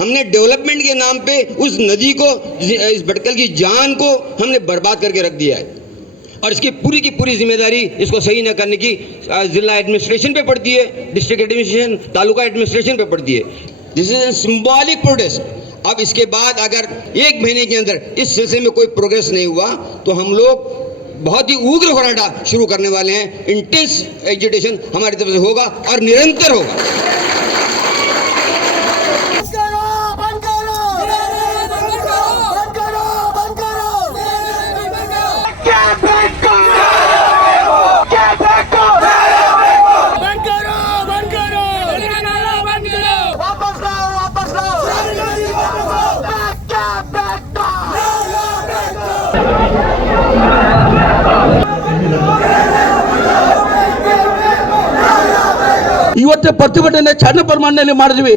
हमने डेवलपमेंट के नाम पे उस नदी को, इस भटकल की जान को हमने बर्बाद करके रख दिया है। और इसकी पूरी की पूरी ज़िम्मेदारी इसको सही न करने की जिला एडमिनिस्ट्रेशन पे पड़ती है डिस्ट्रिक्ट एडमिनिस्ट्रेशन तालुका एडमिनिस्ट्रेशन पे पड़ती है। दिस इज़ सिंबॉलिक प्रोटेस्ट अब इसके बाद अगर एक महीने के अंदर इस सिलसिले में कोई प्रोग्रेस नहीं हुआ तो हम लोग बहुत ही उग्र होराटा शुरू करने वाले हैं। इंटेंस एजुटेशन हमारी तरफ़ से होगा और निरंतर होगा। ಇವತ್ತು ಪ್ರತಿಭಟನೆ ಸಣ್ಣ ಪ್ರಮಾಣದಲ್ಲಿ ಮಾಡಿದ್ವಿ.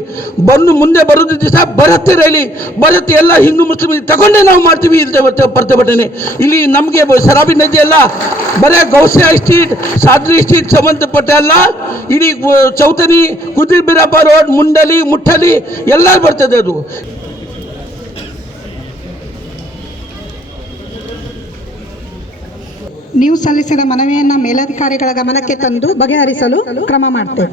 ಬಂದು ಮುಂದೆ ಬರೋದು ದಿವಸ ಬರುತ್ತೆ ರೈಲಿ. ಬರುತ್ತೆ ಎಲ್ಲ ಹಿಂದೂ ಮುಸ್ಲಿಂ ತಗೊಂಡೇ ನಾವು ಮಾಡ್ತೀವಿ ಇವತ್ತು ಪ್ರತಿಭಟನೆ ಇಲ್ಲಿ ನಮಗೆ ಸರಾಬಿ ನದಿ ಎಲ್ಲ ಬರೇ ಗೌಸೆ ಸ್ಟ್ರೀಟ್ ಸಾದ್ರಿ ಸ್ಟ್ರೀಟ್ ಸಂಬಂಧಪಟ್ಟ ಎಲ್ಲ ಇಡೀ ಚೌತನಿ ಕುದುರೆ ಬಿರಪ್ಪ ರೋಡ್, ಮುಂಡಲಿ, ಮುಟ್ಟಲಿ ಎಲ್ಲ ಬರ್ತದೆ ಅದು. ನೀವು ಸಲ್ಲಿಸಿದ ಮನವಿಯನ್ನು ಮೇಲಧಿಕಾರಿಗಳ ಗಮನಕ್ಕೆ ತಂದು ಬಗೆಹರಿಸಲು ಕ್ರಮ ಮಾಡ್ತೇವೆ.